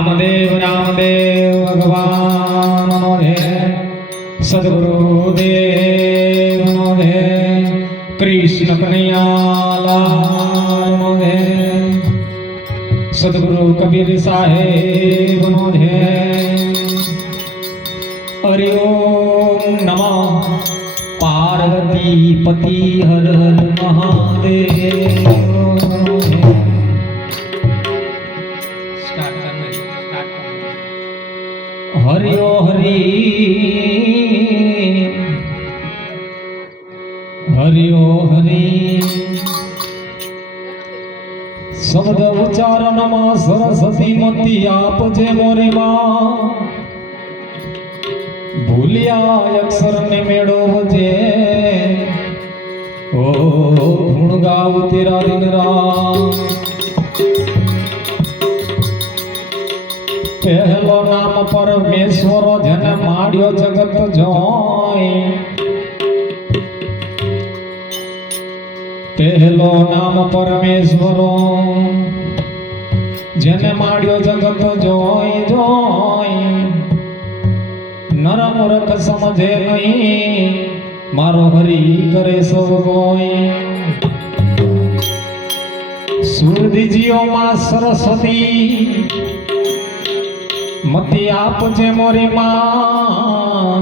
रामदेव रामदेव भगवान मोहे सद्गुरुदेव मोहे कृष्ण कन्हैया लाल मोहे सद्गुरु कबीर साहेब मोहे हरि ओम नमः पार्वती पति हर हर महादेव। हरि ओ हरि हरि ओ हरि शब्द उच्चारण में सरस्वती मती आप जे मोरी मां भूलिया अक्षर ने मेड़ो वजे ओ गुण गाव तेरा दिन रात पहलो नाम परमेश्वर जन माड्यो जगत जोय पहलो नाम परमेश्वर जन माड्यो जगत जोय जोय नर मूर्ख समझे नहीं मारो हरि करे सब गोय सूरज जियो मां सरस्वती मती आप जे मोरी मां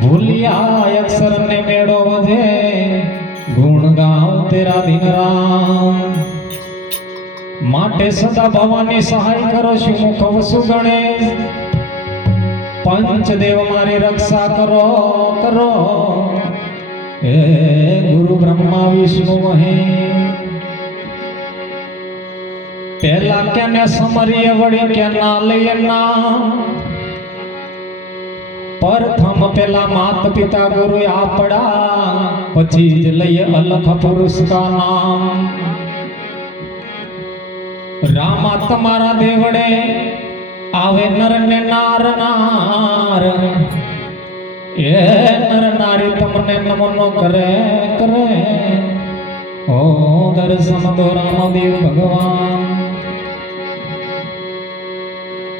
भूलिया अक्षर ने मेड़ो वजे गुण गाओ तेरा दिन राम माटे सदा भवानी सहाय करो शु मुख वसु गणेश पंचदेव मारी रक्षा करो करो हे गुरु ब्रह्मा विष्णु महेश पहला क्या समरिय वड़ी क्या नालय नाम प्रथम पहला मात पिता गुरु आपड़ा पछी ज लय अलख पुरुष का नाम रामा तमारा देवड़े आवे नर ने नार नार ए नर नारी तमने नमनो करे करे ओ दर्शन दो रामदेव भगवान।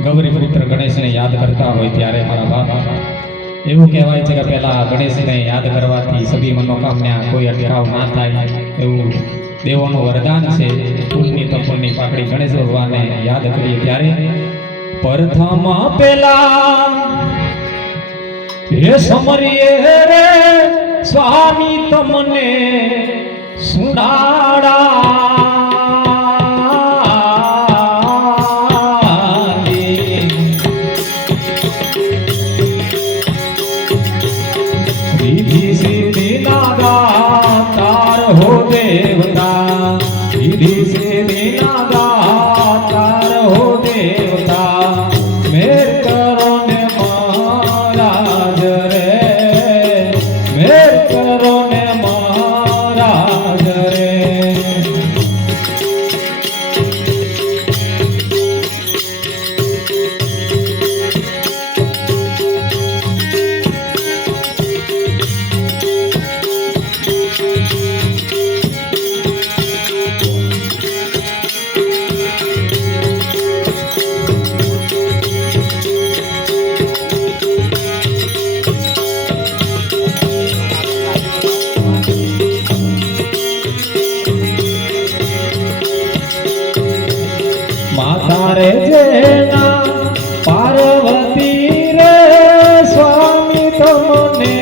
गौरी पुत्र गणेश ने याद करता हो त्यारे मारा बाप एवं कहवाय छे के पहला गणेश ने याद करवाथी सभी मनोकामना कोई अटकाव ना थाय एवं देवोનું वरदान छे। पुण्य तपोनी पाकड़ी गणेश भगवान ने याद करिए त्यारे प्रथम पहला हे समरिए रे स्वामी तमने सुनाड़ा हो देवता विधि से नागा तार हो देवता मेर करो ने महाराज रे मेर करो ने महाराज रे। मातारे जेना पार्वती रे स्वामी तमने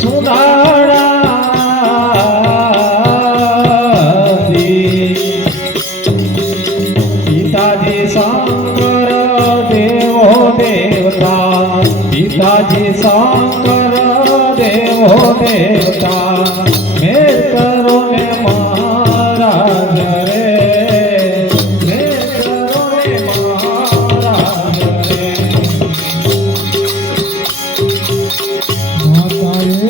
सुनाड़ा पिताजी शंकर देवो देवता पिताजी शंकर देवो देवता मेर करो ने महाराज रे माता रे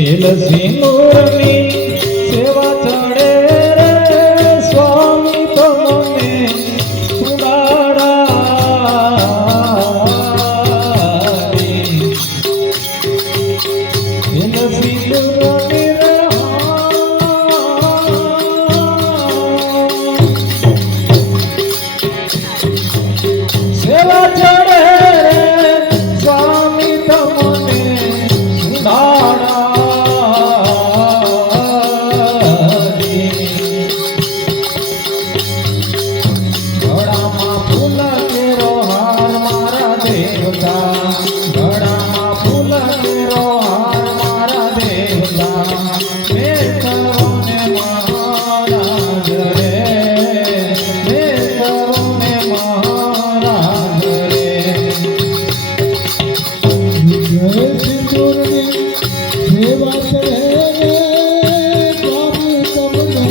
તેલ સિંદૂરની સેવા ચડે રે સ્વામી તમને સુડાડી. તેલ સિંદૂરની સેવા ચડે સ્વામી તમને સુડાડી. ગળામાં ફૂલ કેરો હાર મારા દેવતા, ગળામાં ફૂલ કેરો હાર મારા દેવતા, મેં કરો ને મહારાજ રે, મેં કરો ને મહારાજ રે. જય સિંદૂરની સેવા કરે સ્વામી તમને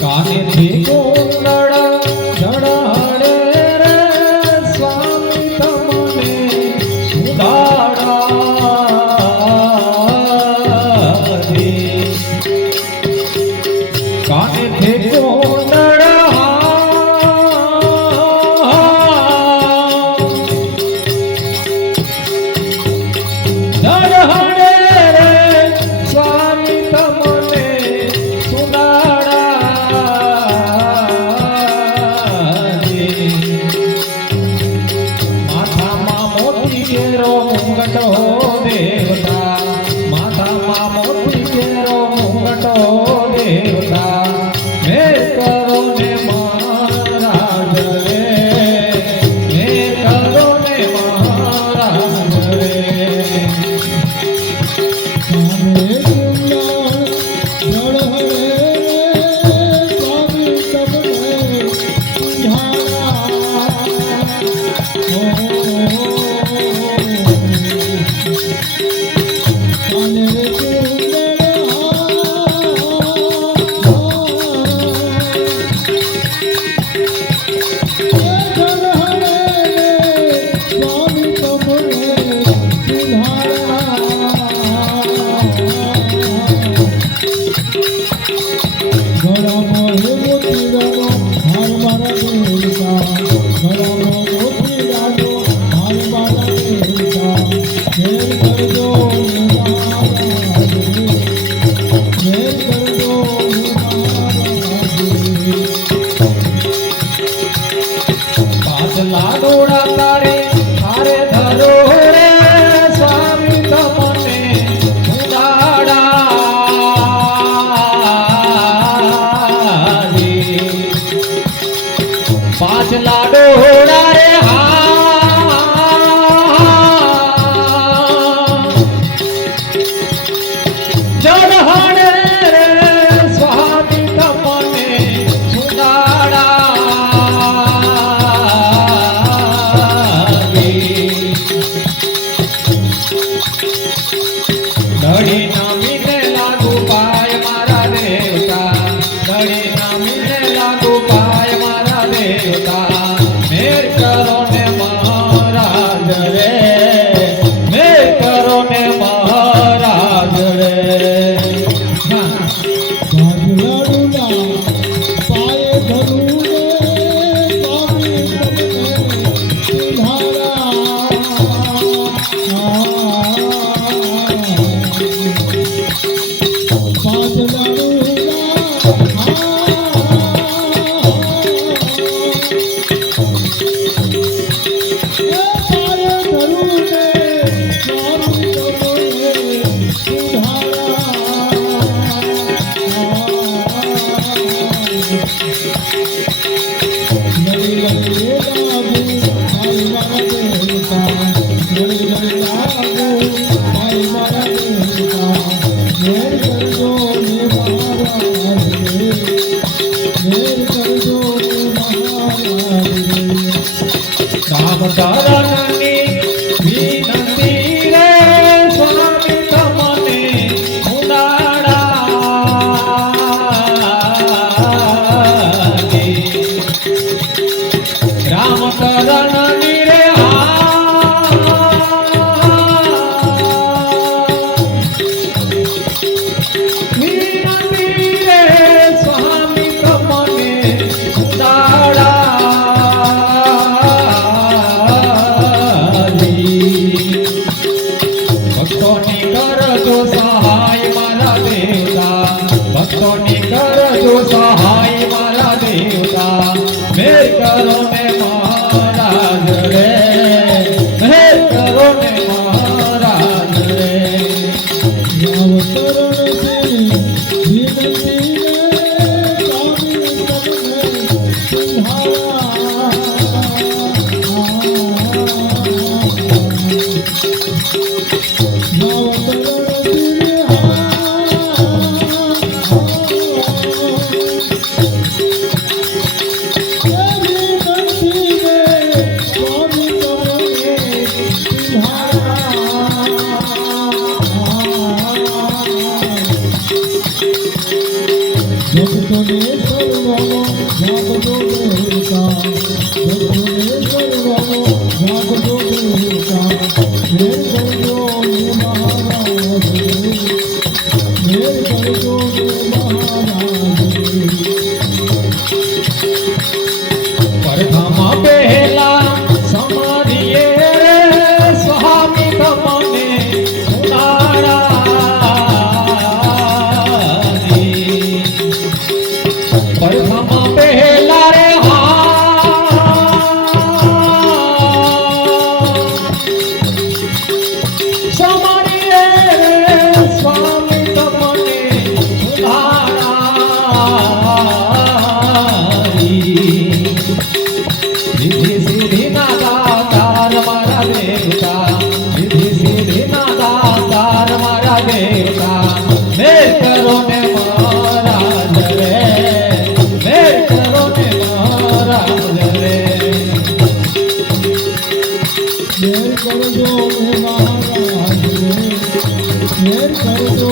કાનેથી કુંડળ ઝળહળે રે સ્વામી તમને સુડાડી. કાનેથી કુંડળ ઝળહળે રે સ્વામી તમને સુડાડી. માથામાં મોતી કેરો મુંગટો દેવતા, માથામાં મોતી કેરો મુંગટો દેવતા, મેર કરો ને મહારાજ રે, મેર કરો ને મહારાજ રે. પાછલા ડોળા તારે તારે ધરો રે સ્વામી તમને સુડાડી. પાછલા ડોળા રે ઝળહળે રે સ્વામી તમને સુડાડી. ધડી નામીને લાગુ પાય મારા દેવતા, ધડી નામીને લાગુ પાય મારા દેવતા, મેર કરો ને લડી લડી લાગુ મારી મારા દેવતા લડી લડી લાગુ મારી મારા દેવતા મેર કરજો ને મહારાજ રે મેર કરજો ને મહારાજ રે રામ ચરણની વિનંતી રે સ્વામી તમને ઉડાડાની. રામ ચરણની રે વિનંતી રે સ્વામી તમને ઉડાડાની. ભક્તોની કરજો સહાય મારા દેવતા, ભક્તોની કરજો સહાય મારા દેવતા, મેર કરો ને મહારાજ રે, મેર કરો ને મહારાજ રે. રામ ચરણ છે વિનંતી રે સ્વામી તમને ભક્તોને સર્વનો જાગજો દેવતા ભક્તોને સર્વનો જાગજો દેવતા મેર કરજો ને મહારાજ રે મેર કરજો ને મહારાજ રે પરથામાં પહેલા સમાધિએ સ્વામી તમને ઉડાડાની. પરથામાં પહેલા રે સમાધિએ સ્વામી તમને ઉડાડાની. સિદ્ધિ સિદ્ધિના દાતાર મારા દેવતા, સિદ્ધિ સિદ્ધિના દાતાર મારા દેવતા, મેર કરો ને મહારાજ રે, મેર કરો ને મહારાજ રે. મેર કરજો ને મહારાજ રે મેર કરજો